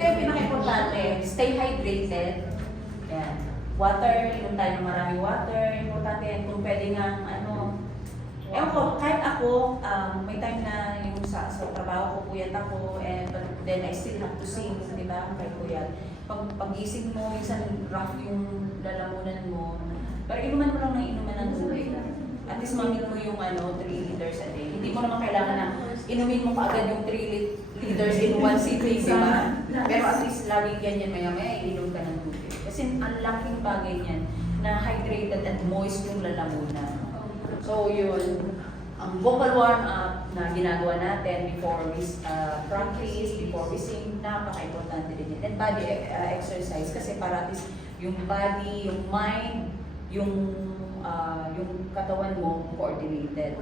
Yung pinaka-importante, stay hydrated. Yan. Water, inom tayo ng maraming water. Importante yan kung pwede nga, ewan ko, kahit ako, may time na yung sa trabaho ko, puyat ako, but then I still have to sing, di ba? Kahit puyat. Pag-gising mo, minsan rough yung lalamunan mo. Pero inuman mo lang ng inuman ng tubig. At least mamit mo yung 3 liters a day. Hindi mo naman kailangan na inumin mo kaagad yung 3 liters in one sitting, di ba? Pero at least laging ganyan maya-maya, iinom ka ng tubig. Kasi ang laking bagay niyan na hydrated and moist yung lalamunan. So yun, ang vocal warm-up na ginagawa natin before we practice, before we sing, napaka-importante din yan. And body exercise kasi para at least yung body, yung mind, yung katawan mo coordinated.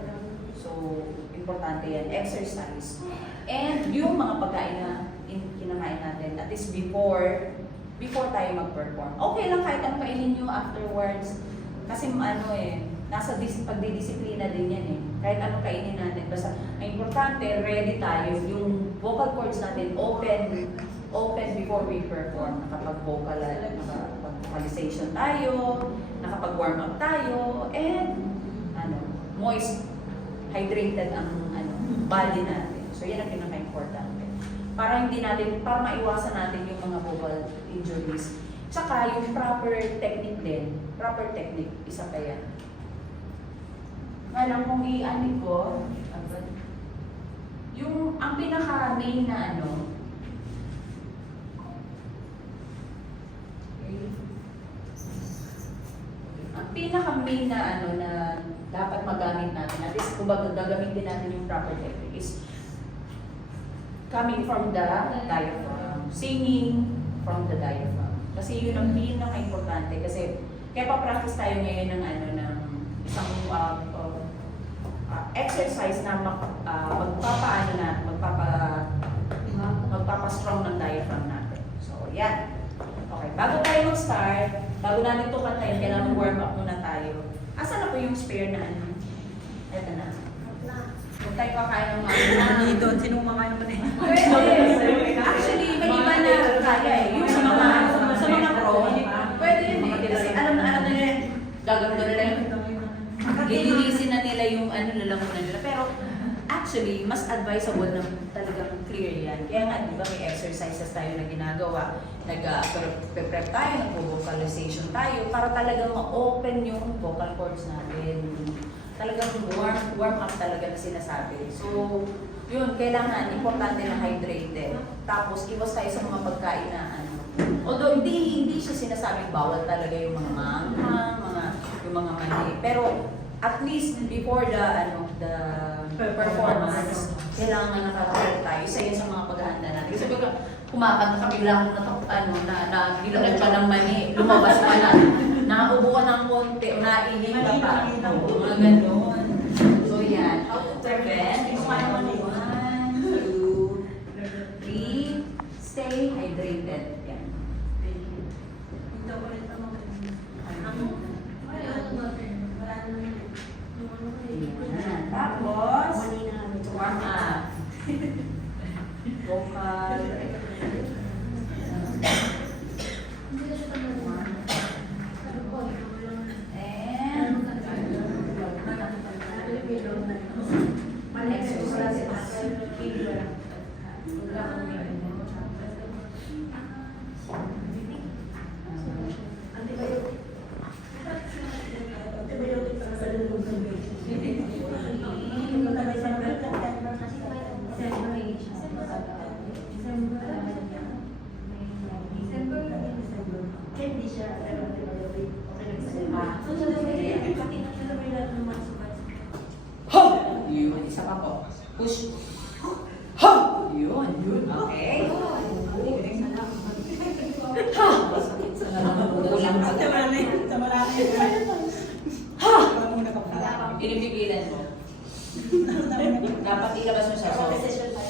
So, importante yan. Exercise. And yung mga pagkain na kinakain natin, at least before tayo mag-perform. Okay lang kahit ang kainin nyo afterwards. Kasi nasa pagdidisiplina din yan eh. Kahit anong kainin natin. Basta, ang importante, ready tayo. Yung vocal cords natin open before we perform. Nakapag-vocalization tayo, nakapag-warm up tayo, and moist, hydrated ang body natin. So yan ang pinaka-importante. Para maiwasan natin yung mga vocal injuries. Tsaka yung proper technique din. Proper technique, isa pa yan. Ngayon kung i-anin ko, ang pinaka-main na ang pinaka-main na na dapat magamit natin, at least kung gagamitin natin yung proper technique is coming from the diaphragm, singing from the diaphragm. Kasi yun ang pinaka-importante kasi kaya pa-practice tayo ngayon ng isang exercise na magpapa-strong ng diaphragm natin. So, yan. Okay, bago tayo mag-start, bago natin ito kantayin, kailangan warm up muna tayo. Asan na po yung spare na Ito na. Huwag tayo kakain ng Hindi doon, sino kumakain naman eh? Actually, may iba na kaya eh. Yung sa mga pro, pwede yun eh. Kasi alam na nila, gagawin nila yung lilinisin na nila yung lalamunan nila. Pero actually, mas advisable na talagang clear yan. Kaya nga, di ba, may exercises tayo na ginagawa. Nag-prep tayo, nag-vocalization tayo para talagang ma-open yung vocal cords natin. Talagang warm up talaga na sinasabi. So, yun, kailangan, importante na hydrated. Tapos, iwas tayo sa mga pagkain na although, hindi siya sinasabing bawal talaga yung mga manghang, yung mga mani. Pero, at least before the performance, kailangan nakaka-prepare tayo. Isa yun sa mga paghahanda natin. Kasi pag kumakanta ka, bigla akong bilangin pa ng mani, lumabas pa na, naubo ka ng konti, o nainig ka pa. Mga ganon. So yan, how to prevent? 1, 2, 3, stay hydrated. Yan. Tapos, warm up. Vocal. And exercises. Yun, isa pa po. Push. Yun. Okay. Pinipigilan mo. Dapat ilabas mo siya. Okay. Isa pa.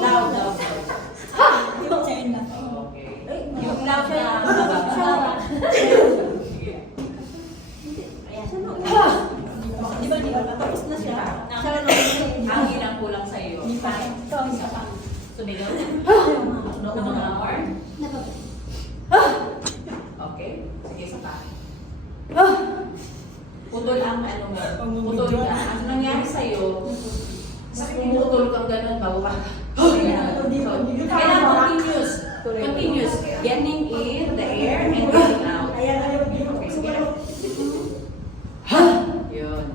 Loud. Okay. Yung loud na. di ba? Tapos na siya. Siya lang Hangin ang kulang sa iyo. Hindi pa. Ito ang isa pa. Sumigaw. No, mga more. Okay. Sige, isa pa. Putol ang ano mo. Putol ka. Ang nangyari sa'yo, pumutol kang ganun, bago ka. Kailangan continuous. Continuous. Getting in the air and getting out. Ayan, ayaw. Okay, sige. Yun.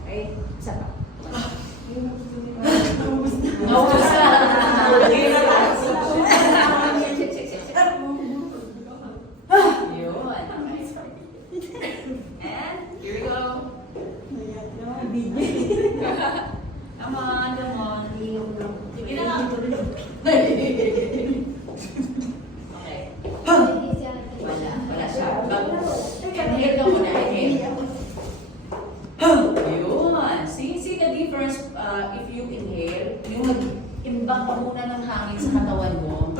Okay. Isa pa. Naubos na. Okay na lang. Yun. And here we go. Come on, come on. Sige na lang. Okay. Wala siya. Inhale ka muna, inhale. Yun. See the difference if you inhale, yung mag-imbang ka muna ng hangin sa katawan mo.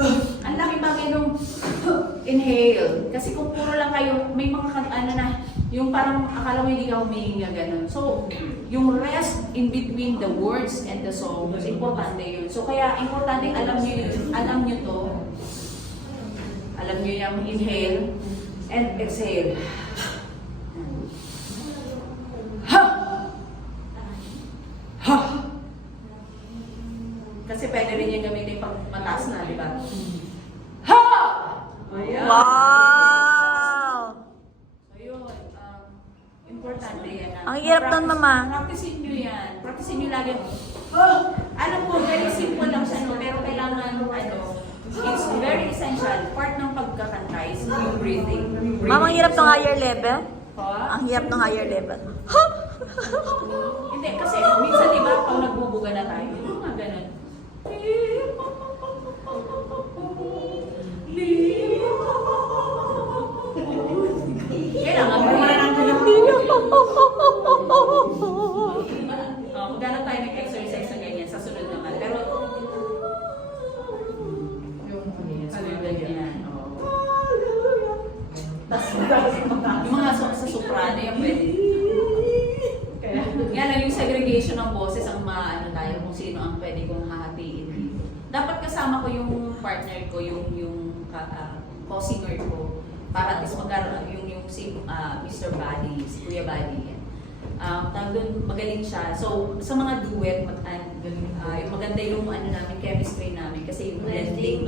Ang laki bagay nung inhale. Kasi kung puro lang kayo, may mga ano na, yung parang akala mo hindi ka humihinga ganun. So, yung rest in between the words and the songs, importante yun. So, kaya importante alam nyo yun. Alam nyo to. Alam nyo yung inhale and exhale. Ha! Ha! Kasi pwede rin yung gamitin pag mataas na, di ba? Ha! Ayan. Wow! So yun, importante yan. Ang hirap nun, Mama. Practicein nyo yan. Practicein nyo lagi. Alam ko, very simple lang siya, no? Pero kailangan, it's very essential. Part ng pagkakanta is yung breathing. Mama, ang hirap ng higher level? Ha? Ang hirap ng higher level. Hindi, kasi minsan diba, pag nagbubuga na tayo, yung mga ganun. Kailangan pa rin. Maghanap tayo ng exercise na ganyan sa sunod naman. Pero, sunod na ganyan. Yung mga sa soprano, yung pwede. Yan, yung segregation ng boses ang maano tayo kung sino ang pwede kong hahatiin dito. Dapat kasama ko yung partner ko, yung co-singer ko, para at least magkaroon yung si Mr. Buddy, si Kuya Buddy. Doon magaling siya. So, sa mga duet, yung maganda yung namin, chemistry namin, kasi yung blending,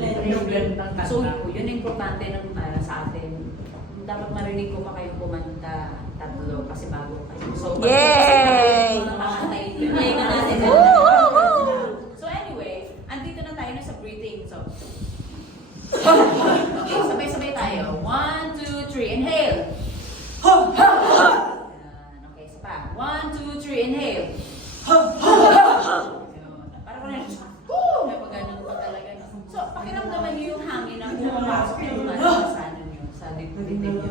so yun ang importante ng sa atin. Dapat marinig ko pa kayo kumanta tatlo kasi bago kayo. So, Yay! Yay na natin. So anyway, andito na tayo na sa breathing. So, okay, sabay-sabay tayo. 1, 2, 3, inhale. Okay, isa pa. 1, 2, 3, inhale. Para ko na may pag-ganon pa talaga. So, pakiramdaman niyo yung hangin na pumapasok yung sa ano niyo, sa dibdib niyo.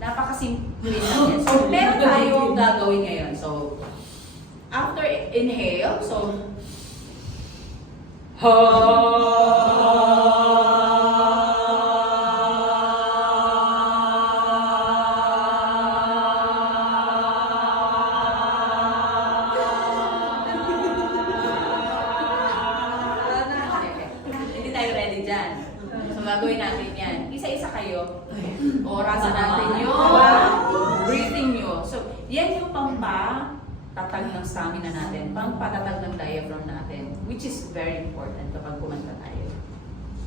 Napakasimple lang yan. So, meron tayong gagawin ngayon. So, after inhale, so, hindi tayo ready dyan. So, gagawin natin yan. Isa-isa kayo. Orasan natin yung breathing nyo. So, yan yung pampatatag ng stamina natin, pampatatag ng diaphragm natin, which is very important kapag kumanta tayo.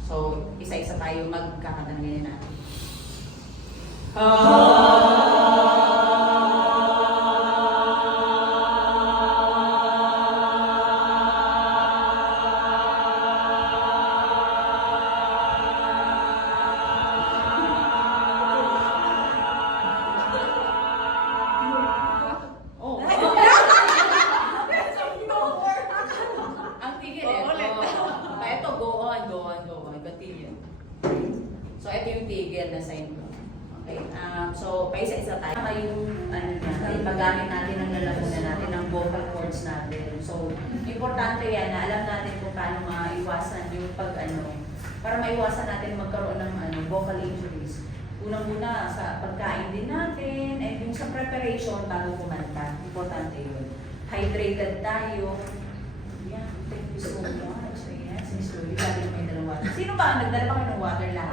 So, isa-isa tayo magkakanta ng ganyan natin. Oh. Ang tigil eh. Ito, go on. Continue. So, ito yung tigil na sign ko. Okay. So, paisa-isa tayo. Yung paggamit natin ng lalamunan natin, ng vocal cords natin. So, importante yan na alam natin kung paano maiwasan yung para maiwasan natin magkaroon ng vocal injuries. Unang-una sa pagkain din natin, and yung sa preparation bago kumanta. Importante hydrated tayo. Yeah, thank you so much. Yes, Miss Luli, lagi may dala water. Sino ba ang nagdala pa kayo ng water lahat?